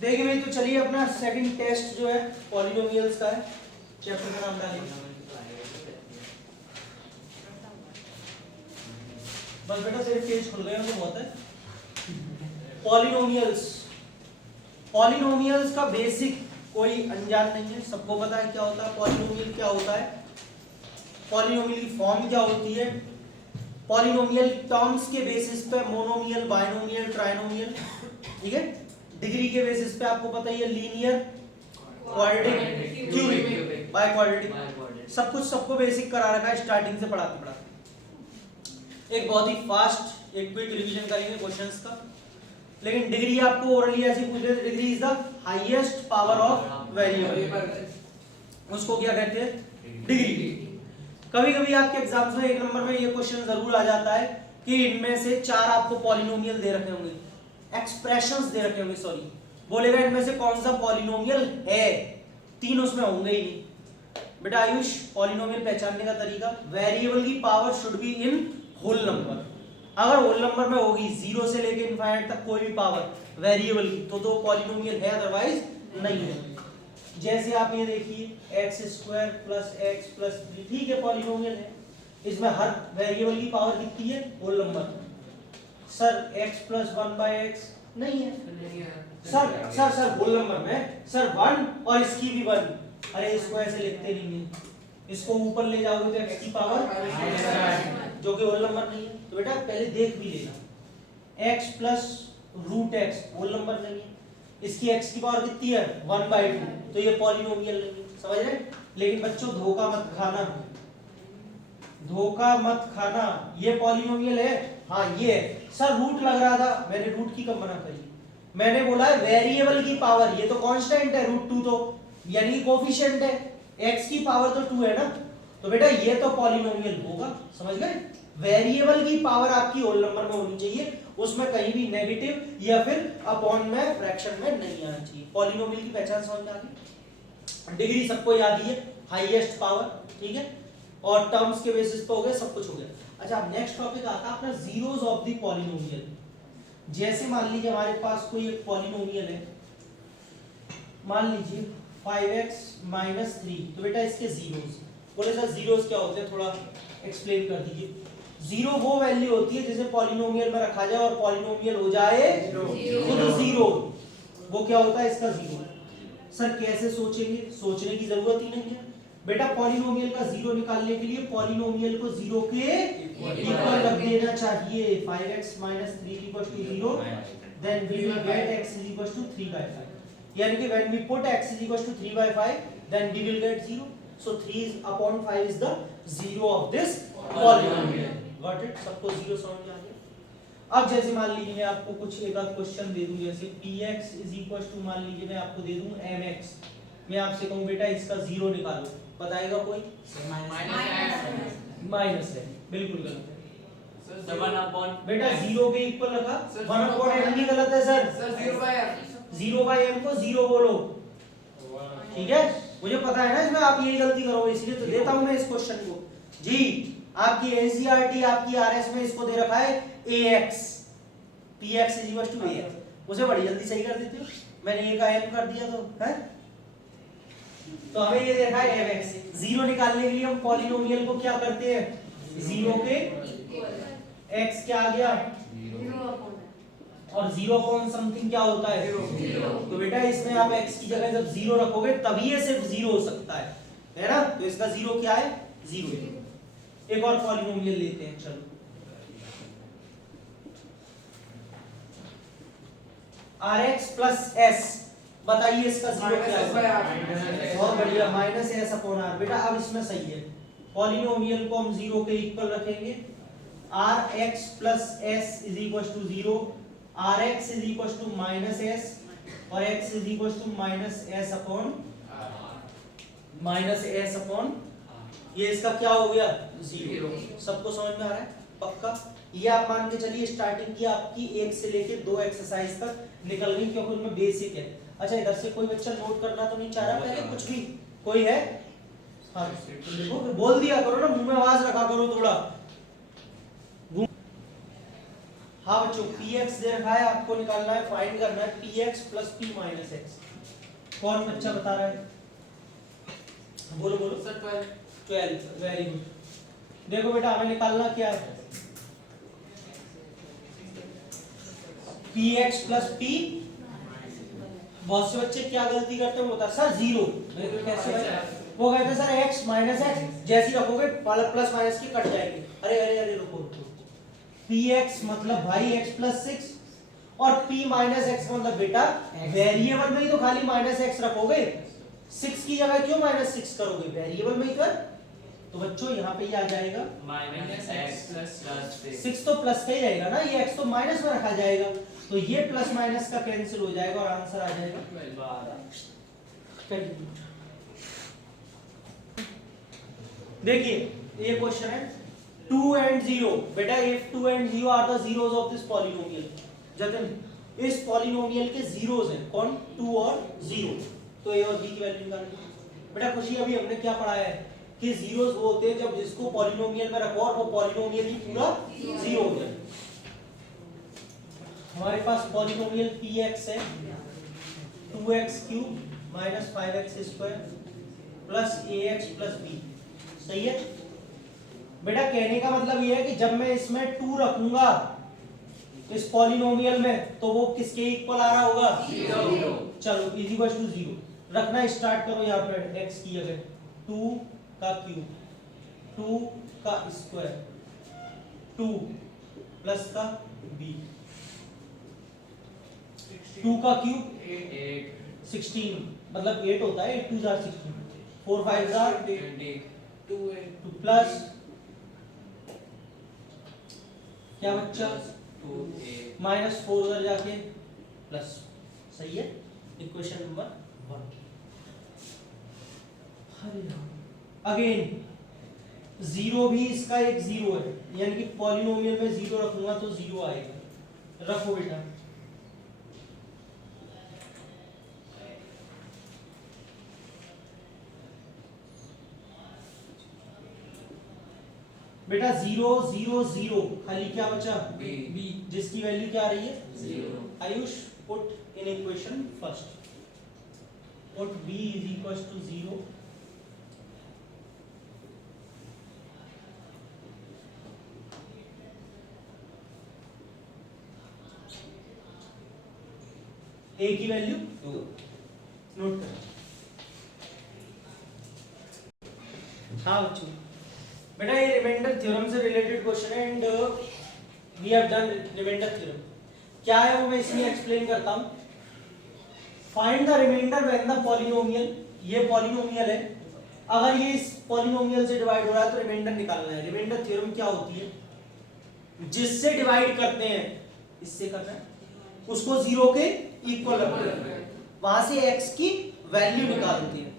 देखिए भाई, तो चलिए अपना सेकंड टेस्ट जो है पॉलिनोमियल्स का है। चैप्टर का नाम डालिए। बस बेटा सिर्फ पेज खुल गए तो बहुत है। पॉलिनोमियल्स, पॉलिनोमियल्स का बेसिक कोई अनजान नहीं है, सबको पता है क्या होता है पॉलिनोमियल, क्या होता है पॉलिनोमियल की फॉर्म क्या होती है, पॉलिनोमियल टर्म्स के बेसिस पे मोनोमियल, बाइनोमियल, ट्राइनोमियल, ठीक है। डिग्री के बेसिस पे आपको पता ही है linear, quadratic, cubic, by quadratic, सब कुछ सबको बेसिक करा रखा है स्टार्टिंग से पढ़ाते पढ़ाते। एक बहुत ही फास्ट एक क्विक रिवीजन करेंगे क्वेश्चंस का। लेकिन डिग्री आपको ओरली ऐसी पूछ रहे थे, degree is the highest power of variable, उसको क्या कहते हैं डिग्री। कभी कभी आपके एग्जाम्स में एक नंबर में ये क्वेश्चन जरूर आ जाता है कि इनमें से चार आपको पॉलिनोमियल दे रखे होंगे, एक्सप्रेशंस दे रखे होंगे, सॉरी, बोलेगा इनमें से कौन सा पॉलिनोमियल है, तीन उसमें होंगे ही नहीं। बेटा आयुष, पॉलिनोमियल पहचानने का तरीका, वेरिएबल की power should be in whole number. अगर होल नंबर में होगी जीरो से लेके इनफाइनाइट तक कोई भी पावर वेरिएबल की, तो पॉलिनोमियल है, अदरवाइज नहीं है। जैसे आप ये देखिए x square plus x plus 3, ठीक है पॉलिनोमियल है, इसमें हर वेरिएबल की पावर कितनी है whole number. Sir x plus 1/x नहीं है, सर होल नंबर में सर 1 और इसकी भी 1, अरे इसको ऐसे लिखते नहीं है, इसको ऊपर ले जाओगे तो x की पावर जो कि होल नंबर नहीं है। तो बेटा पहले देख भी लेना, x plus root x whole number नहीं है, इसकी x की पावर कितनी है 1/2, तो ये पॉलिनोमियल नहीं है, समझ रहे। लेकिन बच्चों धोखा मत खाना, धोखा मत खाना, ये पॉलिनोमियल है, हाँ ये है। सर रूट लग रहा था, मैंने रूट की कब मना करी, मैंने बोला है वेरिएबल की पावर, ये तो कांस्टेंट है √2, तो यानी कोफिशिएंट है, x की पावर तो 2 है ना, तो बेटा ये तो पॉलिनोमियल होगा, समझ गए। वेरिएबल की पावर आपकी होल नंबर में होनी चाहिए, उसमें कहीं भी नेगेटिव या फिर अपॉन में फ्रैक्शन में नहीं आना चाहिए। पॉलिनोमियल की पहचान समझ में आ गई। डिग्री सबको याद ही है, हाईएस्ट पावर, ठीक है, और टर्म्स के बेसिस पे हो गए, सब कुछ हो गया। अच्छा नेक्स्ट टॉपिक आता है अपना जीरोस ऑफ द पॉलिनोमियल। जैसे मान लीजिए हमारे पास कोई एक पॉलिनोमियल है, मान लीजिए 5x - 3, तो बेटा इसके जीरोस, बोले सर जीरोस क्या होते हैं, थोड़ा एक्सप्लेन कर दीजिए। जीरो वो वैल्यू होती है जिसे पॉलिनोमियल में रखा जाए और पॉलिनोमियल हो जाए खुद जीरो, वो क्या होता है इसका जीरो। सर कैसे सोचेंगे, सोचने की जरूरत ही नहीं है बेटा, पॉलिनोमियल का जीरो निकालने के लिए पॉलिनोमियल को जीरो के इक्वल रख देना चाहिए। 5x - 3 = 0, then we will get x = 3/5, यानी कि when we put x = 3/5 then we will get 0, so 3/5 is the zero of this polynomial, got it। सबको जीरो समझ में आ गया। अब जैसे मान लीजिए मैं आपको कुछ एक आध क्वेश्चन दे दूं, जैसे px = मान लीजिए मैं आपको दे दूं mx, मैं आपसे कहूं बेटा इसका जीरो निकालो, बताएगा कोई माइनस है, बिल्कुल गलत है बेटा, जीरो के इक्वल रखा, 1/m भी गलत है सर, 0/m को जीरो बोलो, ठीक है, मुझे पता है ना इसमें आप यही गलती करोगे, इसलिए तो देता हूं मैं इस क्वेश्चन को जी। आपकी एनसीईआरटी आपकी आरएस में इसको दे रखा है ax, px = ax, उसे बड़ी जल्दी सही कर देते हो, मैंने a का m कर दिया तो है, तो हमें ये देखा है mx। जीरो निकालने के लिए हम पॉलिनोमियल को क्या करते हैं, जीरो के x क्या आ गया, और 0 क्या होता है, तो बेटा इसमें आप x की जगह जब जीरो रखोगे तभी ये सिर्फ जीरो हो सकता है ना, तो इसका जीरो क्या है, जीरो। एक और पॉलिनोमियल लेते हैं, चलो rx + s, बताइए इसका जीरो क्या है, बहुत बढ़िया, -s/r। बेटा अब इसमें सही है, पॉलिनोमियल को हम जीरो के इक्वल रखेंगे, rx + s = 0, rx = -s और x = -s/, ये इसका क्या हो गया, जीरो। सबको समझ में आ रहा है पक्का। ये आप मान के चलिए स्टार्टिंग की आपकी 1 से लेके 2 एक्सरसाइज तक निकल गई, क्योंकि उनमें बेसिक है। अच्छा इधर से कोई बच्चा नोट करना तो नहीं चाह रहा पहले कुछ भी, कोई है, हाँ देखो बोल दिया करो ना, मुंह में आवाज रखा करो थोड़ा। हाँ बच्चों px दे रखा है, आपको निकालना है, फाइंड करना है px plus p minus x। कौन बच्चा बता रहा है? बोलो बोलो सर 12। 12, very good. देखो बेटा हमें निकालना क्या है, px प्लस p। बहुत से बच्चे क्या गलती करते हैं बता सर जीरो, कैसे भाई? वो कहते हैं सर x माइनस एक्स जैसी रखोगे प्लस माइनस की कट जाएगी। अरे अरे अरे रुको रुको, px मतलब भाई x प्लस 6 और p माइनस एक्स मतलब बेटा वेरिएबल में ही तो खाली माइनस एक्स रखोगे, 6 की जगह क्यों माइनस 6 करोगे, वेरिएबल में ही कर। तो बच्चों यहाँ पे ये आ जाएगा माइनस एक्स प्लस 6 तो प्लस का ही रहेगा ना, ये x तो माइनस में रखा जाएगा, तो ये प्लस माइनस का कैंसिल हो जाएगा और आंसर आ जाएगा 12। देखिए ये क्वेश्चन है 2 and 0। बेटा if 2 and 0 are the zeros of this polynomial, जतन इस पॉलिनोमियल के जीरोस हैं कौन, 2 और 0, तो a और b की वैल्यू निकालनी। बेटा खुशी अभी हमने क्या पढ़ा है कि जीरोस वो होते हैं जब जिसको पॉलिनोमियल में रखो और वो पॉलिनोमियल ही पूरा जीरो हो जाए। हमारे पास पॉलिनोमियल px है 2x cube minus 5x square plus ax plus b, सही है। बेटा कहने का मतलब ये है कि जब मैं इसमें 2 रखूंगा इस पॉलिनोमियल में तो वो किसके इक्वल आ रहा होगा, 0। चलो इज इक्वल टू 0 रखना स्टार्ट करो। यहाँ पे x की जगह 2 का क्यूब 2 का स्क्वायर 2 प्लस का b, 2 का क्यूब 16 मतलब 8 होता है, 8 2 16, 4 5 2 प्लस क्या बच्चा माइनस 4 उधर जाके प्लस, सही है। Equation number 1। अगेन जीरो भी इसका एक जीरो है, यानी कि पॉलिनोमियल में जीरो रखूंगा तो जीरो आएगा। रखो बेटा बेटा 0 0 0 खाली क्या बचा b, जिसकी वैल्यू क्या आ रही है 0। Ayush put in equation first, put b is equal to 0 a की वैल्यू 2 नोट कर। हाँ बच्चों बेटा ये रिमाइंडर थ्योरम से रिलेटेड क्वेश्चन है and we have done remainder theorem. क्या है वो मैं इसमें एक्सप्लेन करता हूं। Find the remainder when the polynomial, ये पॉलिनोमियल है, अगर ये इस पॉलिनोमियल से डिवाइड हो रहा है तो रिमाइंडर निकालना है। रिमाइंडर थ्योरम क्या होती है, जिससे डिवाइड करते हैं इससे करना है, उसको 0 के इक्वल रखते हैं, वहां से x की वैल्यू निकालते हैं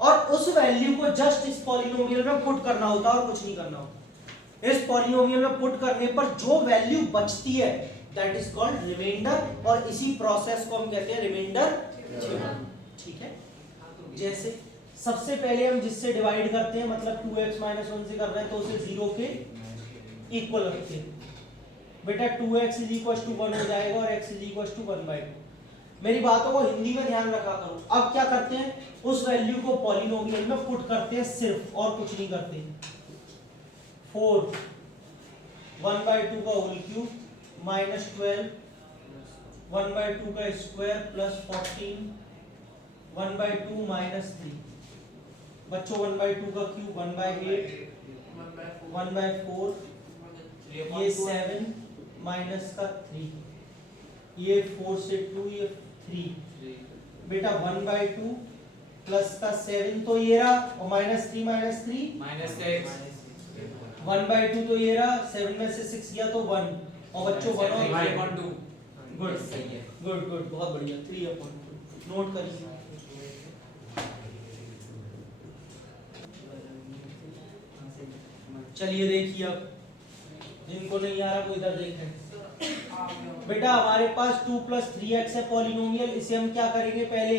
और उस वैल्यू को जस्ट इस पॉलिनोमियल में पुट करना होता है और कुछ नहीं करना होता। इस पॉलिनोमियल में पुट करने पर जो वैल्यू बचती है दैट इज कॉल्ड रिमाइंडर और इसी प्रोसेस को हम कहते हैं रिमाइंडर थ्योरम। ठीक है, जैसे सबसे पहले हम जिससे डिवाइड करते हैं मतलब 2x 1 से कर रहे हैं तो उसे 0 के इक्वल रखते हैं। बेटा 2x = 1 हो जाएगा और x = 1/2। मेरी बातों को हिंदी में ध्यान रखा करो। अब क्या करते हैं, उस वैल्यू को पॉलिनोमियल में पुट करते हैं सिर्फ, और कुछ नहीं करते। 4 1/2 का होल क्यूब माइनस 12 1/2 का स्क्वायर प्लस 14 1/2 माइनस 3। बच्चों 1/2 का क्यूब 1/8 1/4 ये 7 माइनस का 3, ये 4 से 2 ये 3। बेटा 1/2 प्लस का 7 तो ये रहा और माइनस 3 -6 1/2 तो ये रहा, 7 में से 6 गया तो 1 और बच्चों 1 और 5/2 गुड सही है। गुड गुड बहुत बढ़िया 3/2 नोट करिए। चलिए देखिए अब जिनको नहीं आ रहा वो इधर देखें। बेटा हमारे पास 2 + 3x है पॉलिनोमियल, इसे हम क्या करेंगे पहले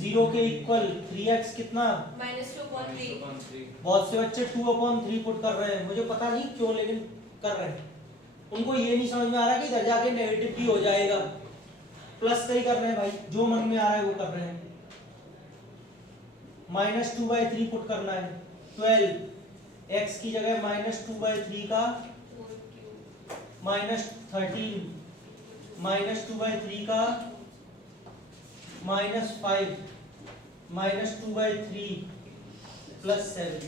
0 के इक्वल 3x कितना -2/3। बहुत से बच्चे 2/3 पुट कर रहे हैं, मुझे पता नहीं क्यों लेकिन कर रहे हैं। उनको ये नहीं समझ में आ रहा कि इधर जाके नेगेटिव भी हो जाएगा, प्लस का ही कर रहे हैं भाई, जो मन में आ रहा है वो कर रहे हैं। -2/3 पुट करना है, 12 x की जगह -2/3 का -13 -2/3 का -5 -2/3 +7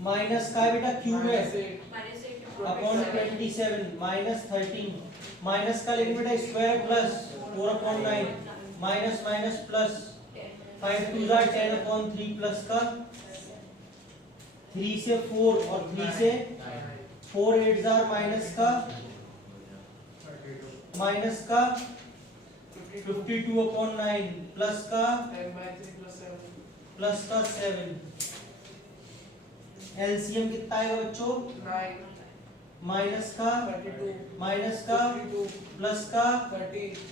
माइनस का है बेटा क्यूब है अपॉन 27 -13 माइनस का लेकिन बेटा square plus 4/9 minus minus plus 5 2 10/3 plus का 3 से 4 और 3 से 4 8 माइनस का 52/9 प्लस का 7 एलसीएम कितना आएगा बच्चों माइनस का प्लस का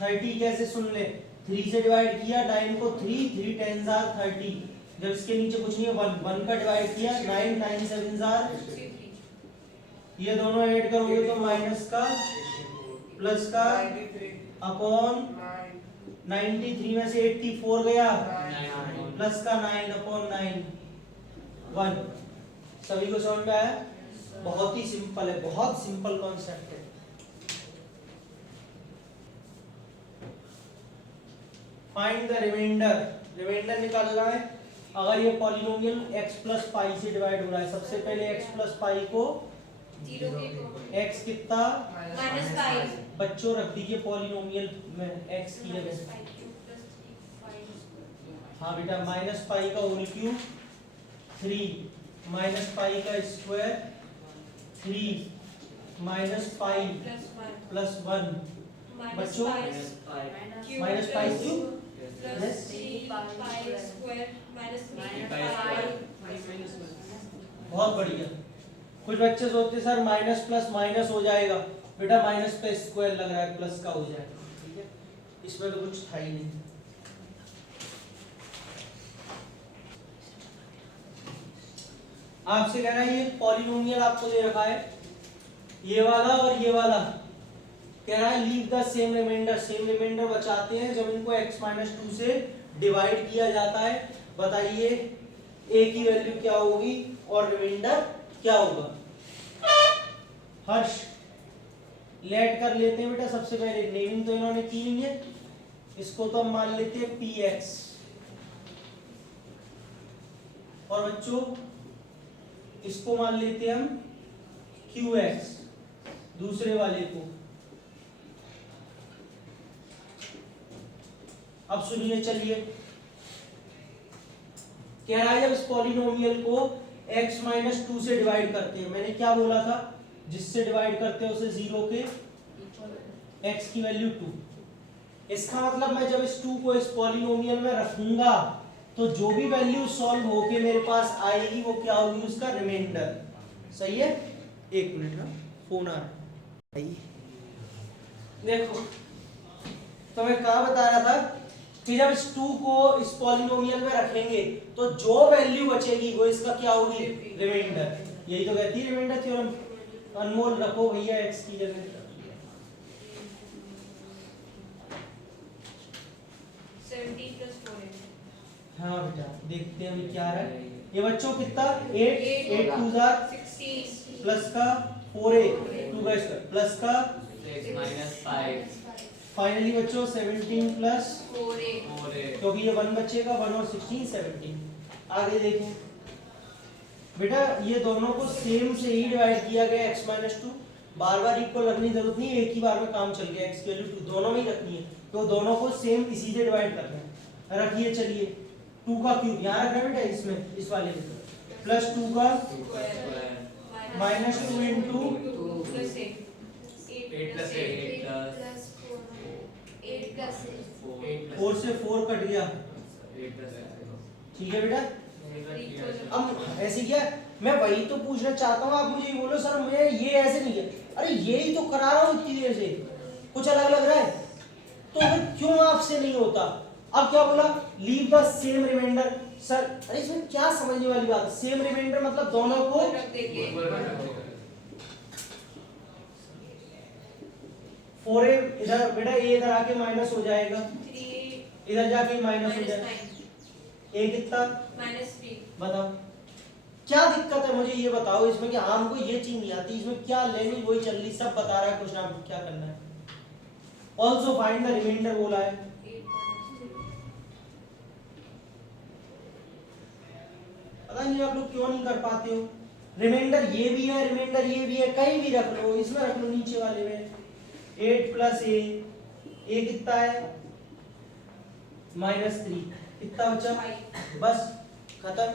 30 कैसे सुन ले 3 से डिवाइड किया 9 को 3 3 10 30 जब इसके नीचे कुछ नहीं है 1 का डिवाइड किया 9 9 7 ये दोनों ऐड करोगे तो माइनस का प्लस का अपॉन 93 में से 84 गया प्लस का 9/9 1 सभी को समझ में आया? बहुत ही सिंपल है, बहुत सिंपल कॉन्सेप्ट है। फाइंड द रिमाइंडर, रिमाइंडर निकालना है। अगर ये पॉलिनोमियल x प्लस पाई से डिवाइड हो रहा है, सबसे पहले x प्लस पाई को x कितना बच्चों रख दीजिए पॉलिनोमियल में x की जगह। हाँ बेटा माइनस पाई का होल क्यूब 3 माइनस पाई का स्क्वायर 3 माइनस पाई प्लस 1 बच्चों माइनस पाई क्यूब बहुत बढ़िया। कुछ बच्चे सोचते सर माइनस प्लस माइनस हो जाएगा, बेटा माइनस पे स्क्वायर लग रहा है प्लस का हो जाएगा, ठीक है, इसमें तो कुछ था ही नहीं। आपसे कह रहा है ये पॉलिनोमियल आपको दे रखा है, ये वाला और ये वाला, कह रहा है leave the same remainder, same remainder बचाते हैं जब इनको x-2 से डिवाइड किया जाता है। बताइए a की वैल्यू क्या होगी और रिमाइंडर क्या होगा? हर्ष लेट कर लेते हैं बेटा, सबसे पहले नेमिंग तो इन्होंने की नहीं है, इसको तो हम मान लेते हैं px और बच्चों इसको मान लेते हैं हम qx दूसरे वाले को। अब सुनिए, चलिए कह रहा है जब इस पॉलिनोमियल को x-2 से डिवाइड करते हैं, मैंने क्या बोला था, जिससे डिवाइड करते हैं उसे 0 के x की वैल्यू 2। इसका मतलब मैं जब इस 2 को इस पॉलिनोमियल में रखूंगा तो जो भी वैल्यू सॉल्व होके मेरे पास आएगी वो क्या होगी, उसका रिमाइंडर। सही है? एक मिनट ना, फोन आ रहा है। देखो तो मैं क्या बता रहा था कि जब इस 2 को इस पॉलिनोमियल में रखेंगे तो जो वैल्यू बचेगी वो इसका क्या होगी, रिमाइंडर। यही तो कहती है रिमाइंडर थ्योरम। अनमोल रखो भैया x की जगह 17 + 4। हाँ बेटा देखते हैं अभी क्या है ये बच्चों, कितना 8 2 16 प्लस का 4a 2 का स्क्वायर प्लस का 6 - 5 फाइनली बच्चों 17 प्लस 4a क्योंकि ये 1 बचेगा, 1 और 16 17। आगे देखें बेटा, ये दोनों को सेम से ही डिवाइड किया गया x-2, बार बार इक्वल रखने की जरूरत नहीं, एक ही बार में काम चल गया, x की वैल्यू 2 दोनों में ही रखनी है, तो दोनों को सेम इसी से डिवाइड करना है। रखिए चलिए 2 का क्यूब यहाँ रखना है बेटा, इसमें इस वाले में प्लस 2 का माइनस 2 इंटू 4 से 4 कट गया, ठीक है बेटा। अब ऐसे क्या, मैं वही तो पूछना चाहता हूँ, आप मुझे ये बोलो सर मैं ये ऐसे नहीं है, अरे यही तो करा रहा हूँ इतनी देर से, कुछ अलग लग रहा है, तो फिर क्यों आपसे नहीं होता? अब क्या बोला, leave the same remainder, sir अरे इसमें क्या समझने वाली बात, सेम रिमाइंडर मतलब दोनों को रख देंगे 4a इधर बेटा a इधर आके माइनस हो जाएगा, 3 इधर जाके माइनस हो minus जाएगा, 9 a कितना minus 3 बताओ क्या दिक्कत है, मुझे ये बताओ इसमें कि हमको ये चीज नहीं आती, इसमें क्या लेनी वही चल रही, सब बता रहा है कुछ ना कुछ, क्या करना है। ऑल्सो फाइंड द रिमाइंडर बोला है, 8 minus 3 पता नहीं आप लोग क्यों नहीं कर पाते हो। रिमाइंडर ये भी है, रिमाइंडर ये भी है, कहीं भी रख लो, इसमें रख लो नीचे वाले में, 8 प्लस a कितना है -3, कितना बचा, 5 बस खत्म।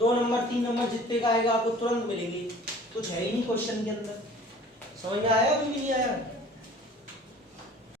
2 नंबर 3 नंबर जितने का आएगा आपको तुरंत मिलेंगे, कुछ है ही नहीं क्वेश्चन के अंदर। समझ में आया अभी भी नहीं आया?